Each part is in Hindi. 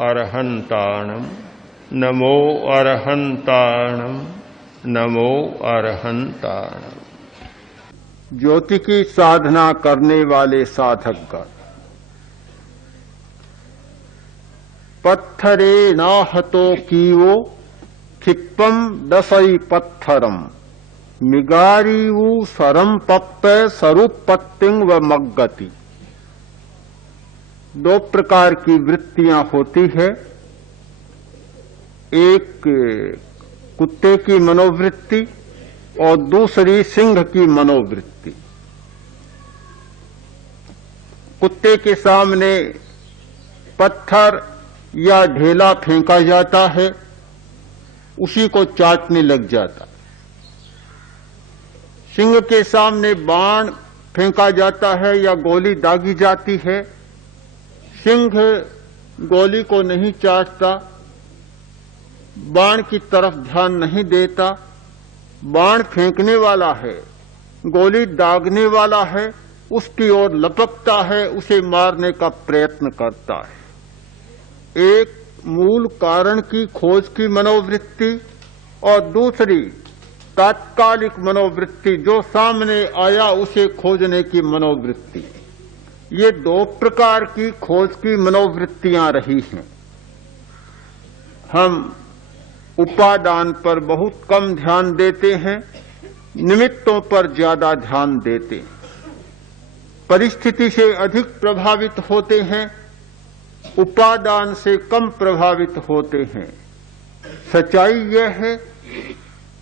अरहन्ताणं नमो अरहन्ताणं नमो अरहन्ताणं। ज्योति की साधना करने वाले साधक का पत्थरे नाहतो कीवो क्षिप्पम दसई पत्थरम मिगारीवु सरम पप्पे सरूपत्तिंग व मग्गति। दो प्रकार की वृत्तियां होती है, एक कुत्ते की मनोवृत्ति और दूसरी सिंह की मनोवृत्ति। कुत्ते के सामने पत्थर या ढेला फेंका जाता है, उसी को चाटने लग जाता। सिंह के सामने बाण फेंका जाता है या गोली दागी जाती है, सिंह गोली को नहीं चाटता, बाण की तरफ ध्यान नहीं देता। बाण फेंकने वाला है, गोली दागने वाला है, उसकी ओर लपकता है, उसे मारने का प्रयत्न करता है। एक मूल कारण की खोज की मनोवृत्ति और दूसरी तात्कालिक मनोवृत्ति, जो सामने आया उसे खोजने की मनोवृत्ति। ये दो प्रकार की खोज की मनोवृत्तियां रही हैं। हम उपादान पर बहुत कम ध्यान देते हैं, निमित्तों पर ज्यादा ध्यान देते हैं। परिस्थिति से अधिक प्रभावित होते हैं, उपादान से कम प्रभावित होते हैं। सच्चाई यह है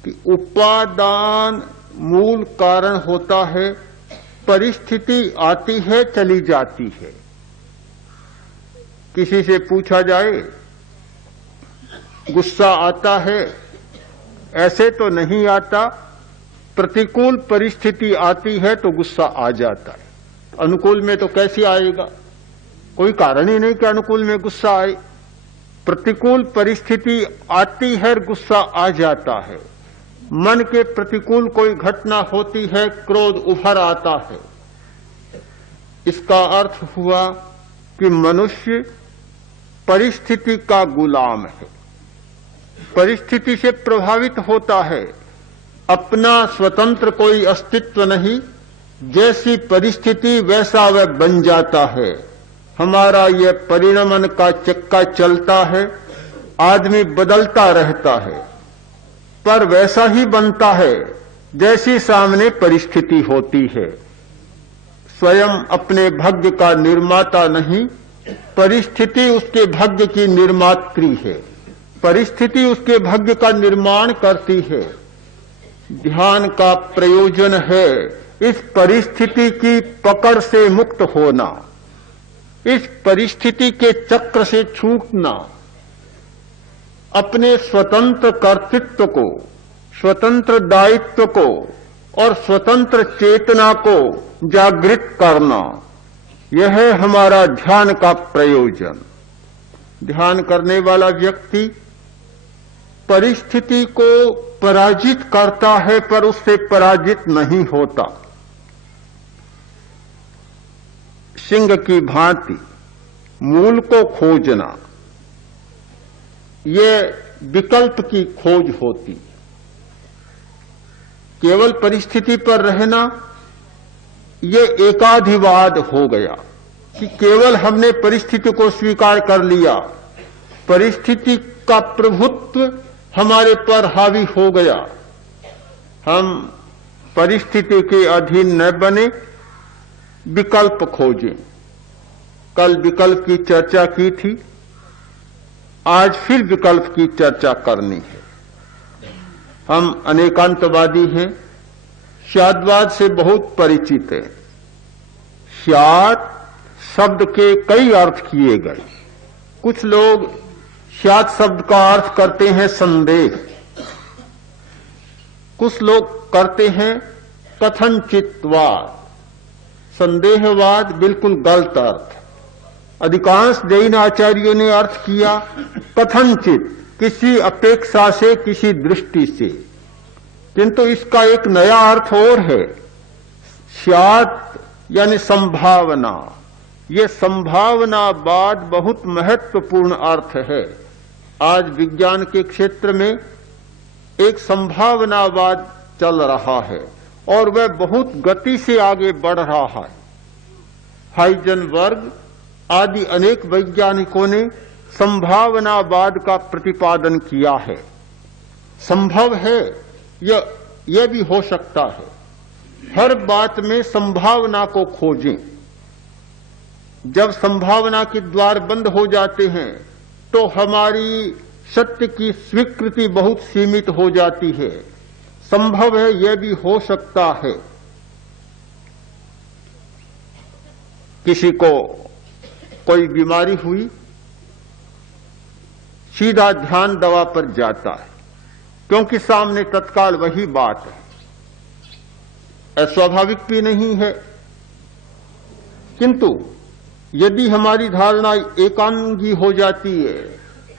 कि उपादान मूल कारण होता है, परिस्थिति आती है चली जाती है। किसी से पूछा जाए गुस्सा आता है, ऐसे तो नहीं आता, प्रतिकूल परिस्थिति आती है तो गुस्सा आ जाता है। अनुकूल में तो कैसे आएगा? कोई कारण ही नहीं कि अनुकूल में गुस्सा आए। प्रतिकूल परिस्थिति आती है, गुस्सा आ जाता है। मन के प्रतिकूल कोई घटना होती है, क्रोध उभर आता है। इसका अर्थ हुआ कि मनुष्य परिस्थिति का गुलाम है, परिस्थिति से प्रभावित होता है। अपना स्वतंत्र कोई अस्तित्व नहीं, जैसी परिस्थिति वैसा वह बन जाता है। हमारा यह परिणमन का चक्का चलता है, आदमी बदलता रहता है, पर वैसा ही बनता है जैसी सामने परिस्थिति होती है। स्वयं अपने भाग्य का निर्माता नहीं, परिस्थिति उसके भाग्य की निर्मात्री है, परिस्थिति उसके भाग्य का निर्माण करती है। ध्यान का प्रयोजन है इस परिस्थिति की पकड़ से मुक्त होना, इस परिस्थिति के चक्र से छूटना, अपने स्वतंत्र कर्तृत्व को, स्वतंत्र दायित्व को और स्वतंत्र चेतना को जागृत करना। यह है हमारा ध्यान का प्रयोजन। ध्यान करने वाला व्यक्ति परिस्थिति को पराजित करता है, पर उससे पराजित नहीं होता। सिंह की भांति मूल को खोजना, यह विकल्प की खोज होती। केवल परिस्थिति पर रहना यह एकाधिवाद हो गया कि केवल हमने परिस्थिति को स्वीकार कर लिया, परिस्थिति का प्रभुत्व हमारे पर हावी हो गया। हम परिस्थिति के अधीन न बने, विकल्प खोजें। कल विकल्प की चर्चा की थी, आज फिर विकल्प की चर्चा करनी है। हम अनेकांतवादी हैं, स्याद्वाद से बहुत परिचित हैं। स्यात् शब्द के कई अर्थ किए गए। कुछ लोग स्यात् शब्द का अर्थ करते हैं संदेह, कुछ लोग करते हैं कथनचितवाद। संदेहवाद बिल्कुल गलत अर्थ। अधिकांश जैन आचार्यों ने अर्थ किया कथनचित, किसी अपेक्षा से, किसी दृष्टि से, किंतु इसका एक नया अर्थ और है। स्यात् यानी संभावना, ये संभावनावाद बहुत महत्वपूर्ण अर्थ है। आज विज्ञान के क्षेत्र में एक संभावनावाद चल रहा है और वह बहुत गति से आगे बढ़ रहा है। हाइजेनबर्ग आदि अनेक वैज्ञानिकों ने संभावनावाद का प्रतिपादन किया है। संभव है, यह भी हो सकता है। हर बात में संभावना को खोजें। जब संभावना के द्वार बंद हो जाते हैं तो हमारी सत्य की स्वीकृति बहुत सीमित हो जाती है। संभव है, यह भी हो सकता है। किसी को कोई बीमारी हुई, सीधा ध्यान दवा पर जाता है क्योंकि सामने तत्काल वही बात है। अस्वाभाविक भी नहीं है, किंतु यदि हमारी धारणा एकांगी हो जाती है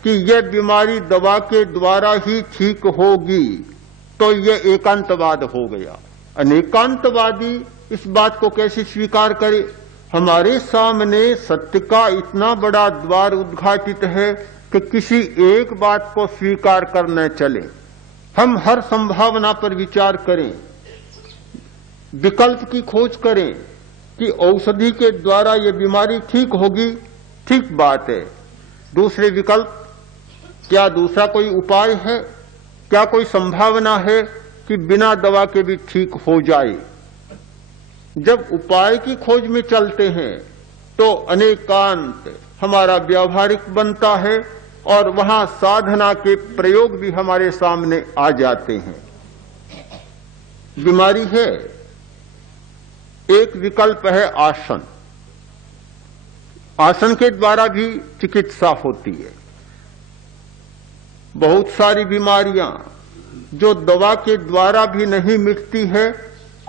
कि यह बीमारी दवा के द्वारा ही ठीक होगी, तो यह एकांतवाद हो गया। अनेकांतवादी इस बात को कैसे स्वीकार करे? हमारे सामने सत्य का इतना बड़ा द्वार उद्घाटित है कि किसी एक बात को स्वीकार करने चले। हम हर संभावना पर विचार करें, विकल्प की खोज करें कि औषधि के द्वारा ये बीमारी ठीक होगी, ठीक बात है। दूसरे विकल्प, क्या दूसरा कोई उपाय है? क्या कोई संभावना है कि बिना दवा के भी ठीक हो जाए? जब उपाय की खोज में चलते हैं तो अनेकांत हमारा व्यावहारिक बनता है और वहां साधना के प्रयोग भी हमारे सामने आ जाते हैं। बीमारी है, एक विकल्प है आसन। आसन के द्वारा भी चिकित्सा होती है। बहुत सारी बीमारियां जो दवा के द्वारा भी नहीं मिटती है,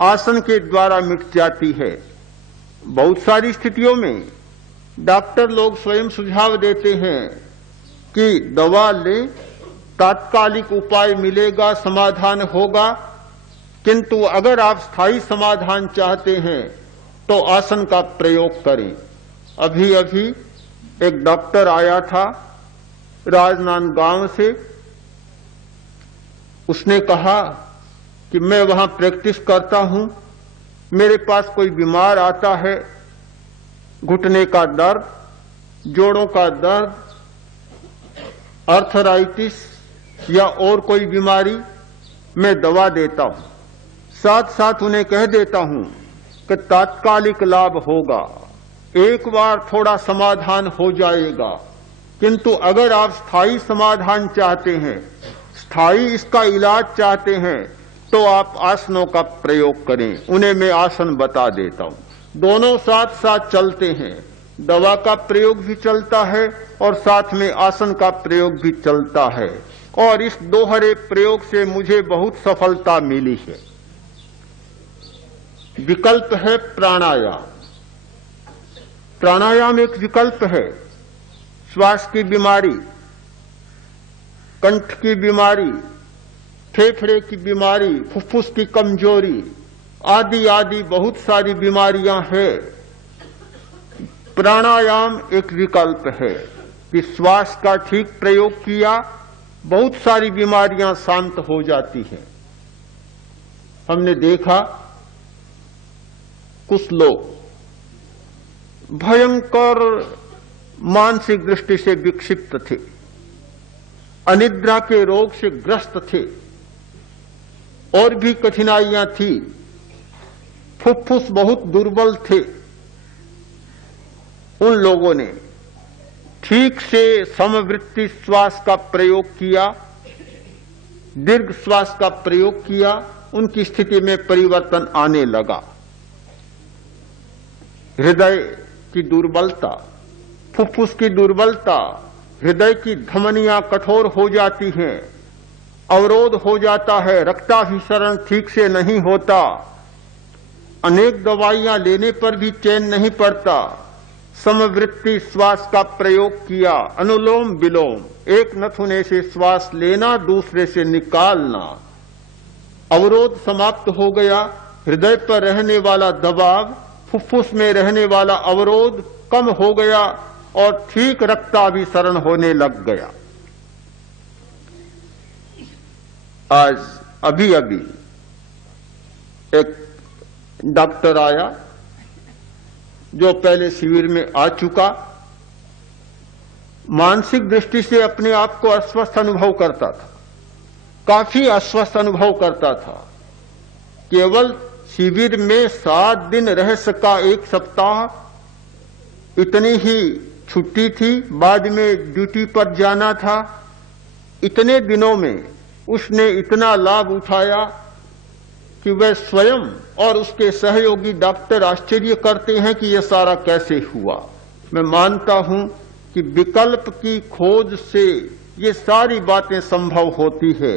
आसन के द्वारा मिट जाती है। बहुत सारी स्थितियों में डॉक्टर लोग स्वयं सुझाव देते हैं कि दवा लें, तात्कालिक उपाय मिलेगा, समाधान होगा, किंतु अगर आप स्थायी समाधान चाहते हैं तो आसन का प्रयोग करें। अभी अभी एक डॉक्टर आया था राजनांदगांव से। उसने कहा कि मैं वहां प्रैक्टिस करता हूं, मेरे पास कोई बीमार आता है, घुटने का दर्द, जोड़ों का दर्द, आर्थराइटिस या और कोई बीमारी, मैं दवा देता हूं। साथ साथ उन्हें कह देता हूं कि तात्कालिक लाभ होगा, एक बार थोड़ा समाधान हो जाएगा, किंतु अगर आप स्थायी समाधान चाहते हैं, स्थायी इसका इलाज चाहते हैं, तो आप आसनों का प्रयोग करें। उन्हें मैं आसन बता देता हूं। दोनों साथ साथ चलते हैं, दवा का प्रयोग भी चलता है और साथ में आसन का प्रयोग भी चलता है, और इस दोहरे प्रयोग से मुझे बहुत सफलता मिली है। विकल्प है प्राणायाम। प्राणायाम एक विकल्प है। श्वास की बीमारी, कंठ की बीमारी, फेफड़े की बीमारी, फुफ्फुस की कमजोरी आदि आदि बहुत सारी बीमारियां हैं। प्राणायाम एक विकल्प है कि श्वास का ठीक प्रयोग किया, बहुत सारी बीमारियां शांत हो जाती हैं। हमने देखा कुछ लोग भयंकर मानसिक दृष्टि से विक्षिप्त थे, अनिद्रा के रोग से ग्रस्त थे, और भी कठिनाइयां थी, फुफ्फुस बहुत दुर्बल थे। उन लोगों ने ठीक से समवृत्ति श्वास का प्रयोग किया, दीर्घ श्वास का प्रयोग किया, उनकी स्थिति में परिवर्तन आने लगा। हृदय की दुर्बलता, फुफ्फुस की दुर्बलता, हृदय की धमनियां कठोर हो जाती हैं, अवरोध हो जाता है, रक्ताभिसरण ठीक से नहीं होता, अनेक दवाइयां लेने पर भी चैन नहीं पड़ता। समवृत्ति श्वास का प्रयोग किया, अनुलोम विलोम, एक नथुने से श्वास लेना, दूसरे से निकालना, अवरोध समाप्त हो गया। हृदय पर रहने वाला दबाव, फुफ्फुस में रहने वाला अवरोध कम हो गया और ठीक रक्ताभिसरण होने लग गया। आज अभी अभी एक डॉक्टर आया जो पहले शिविर में आ चुका, मानसिक दृष्टि से अपने आप को अस्वस्थ अनुभव करता था, काफी अस्वस्थ अनुभव करता था। केवल शिविर में 7 दिन रह सका, 1 सप्ताह, इतनी ही छुट्टी थी, बाद में ड्यूटी पर जाना था। इतने दिनों में उसने इतना लाभ उठाया कि वह स्वयं और उसके सहयोगी डॉक्टर आश्चर्य करते हैं कि यह सारा कैसे हुआ। मैं मानता हूं कि विकल्प की खोज से ये सारी बातें संभव होती है।